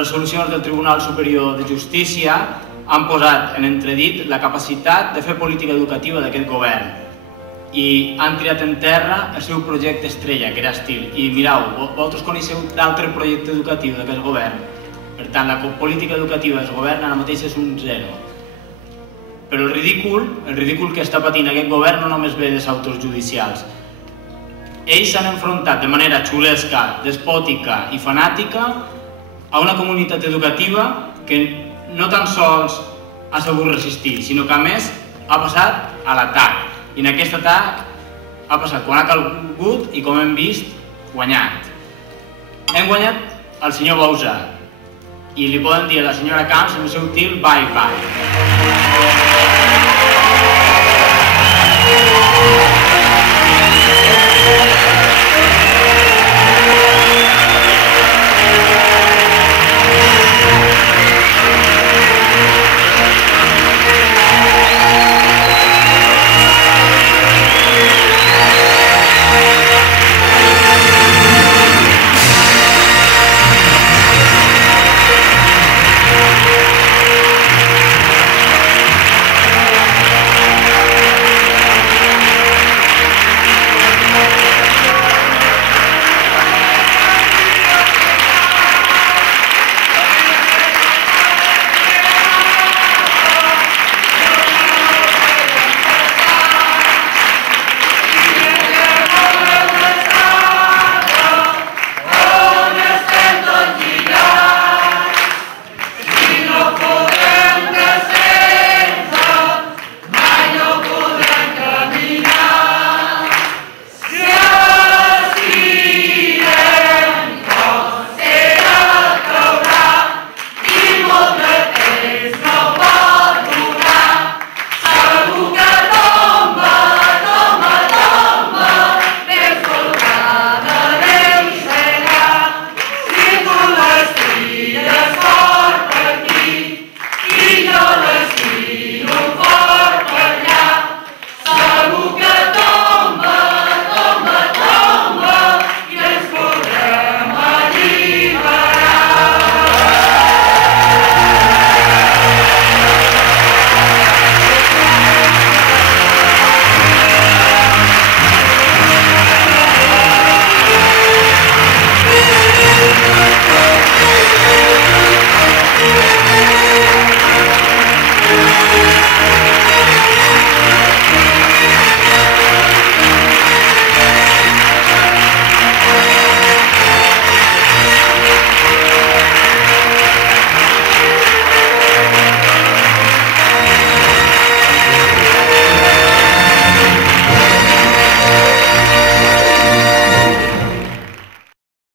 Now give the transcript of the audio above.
resolucions del Tribunal Superior de Justícia han posat en entredit la capacitat de fer política educativa d'aquest govern i han tirat en terra el seu projecte estrella, que era Estil. I mireu, vosaltres coneixeu d'altre projecte educatiu d'aquest govern. Per tant, la política educativa del govern ara mateix és un zero. Però el ridícul que està patint aquest govern no només ve dels autors judicials. Ells s'han enfrontat de manera xulesca, despòtica i fanàtica a una comunitat educativa que no tan sols ha sabut resistir, sinó que a més ha passat a l'atac. I en aquest atac ha passat quan ha calgut i, com hem vist, guanyat. Hem guanyat el senyor Bauzá i li poden dir a la senyora Camps amb el seu til bye bye.